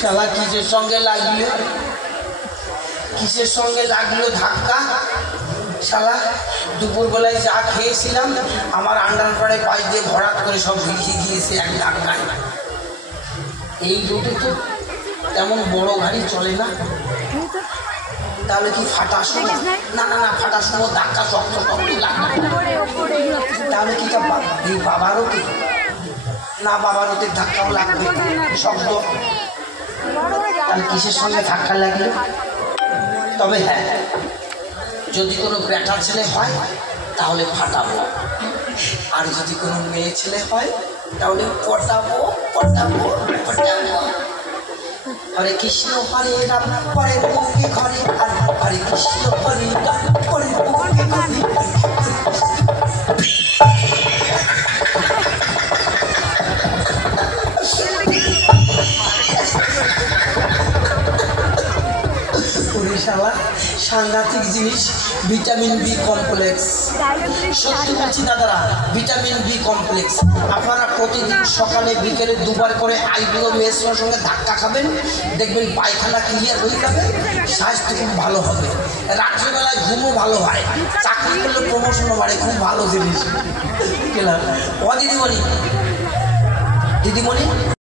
শালা কিসের সঙ্গে লাগলো ধাক্কা। শালা দুপুরবেলায় যা খেয়েছিলাম আমার আন্ডারপ্যান্টে পায়ে দিয়ে ভরাট করে সব ভিজিয়ে গিয়েছে এক ধাক্কায়। এই রোডে তো তেমন বড় গাড়ি চলে না, তাহলে কি ফাটার সময় না ফাটার সময় ধাক্কা শক্ত লাগবে, তাহলে কি এই বাবারও কি না বাবার ওতে ধাক্কাও লাগবে শব্দ। তাহলে কিসের সঙ্গে ধাক্কা লাগলো? তবে হ্যাঁ, যদি কোনো বেটা ছেলে হয় তাহলে ফাটাবো, আর যদি কোনো মেয়ে ছেলে হয় তাহলে পটাবো। হরে কৃষ্ণ হরে রাম হরে পঙ্কি ঘরে, আর হরে কৃষ্ণ হরে রাম হরে পঙ্কি ঘরে। শালা সাংঘাতিক জিনিস, ভিটামিন বি কমপ্লেক্স। সত্যি বলছি দাদারা, ভিটামিন বি কমপ্লেক্স। আপনারা প্রতিদিন সকালে বিকেলে দুবার করে আইবিও মেয়ের সঙ্গে ধাক্কা খাবেন, দেখবেন পায়খানা ক্লিয়ার হয়ে যাবে, স্বাস্থ্য খুব ভালো হবে, রাত্রিবেলায় ঘুমও ভালো হয়, চাকরি করলে প্রমোশনও বাড়ে, খুব ভালো জিনিস। ও দিদিমণি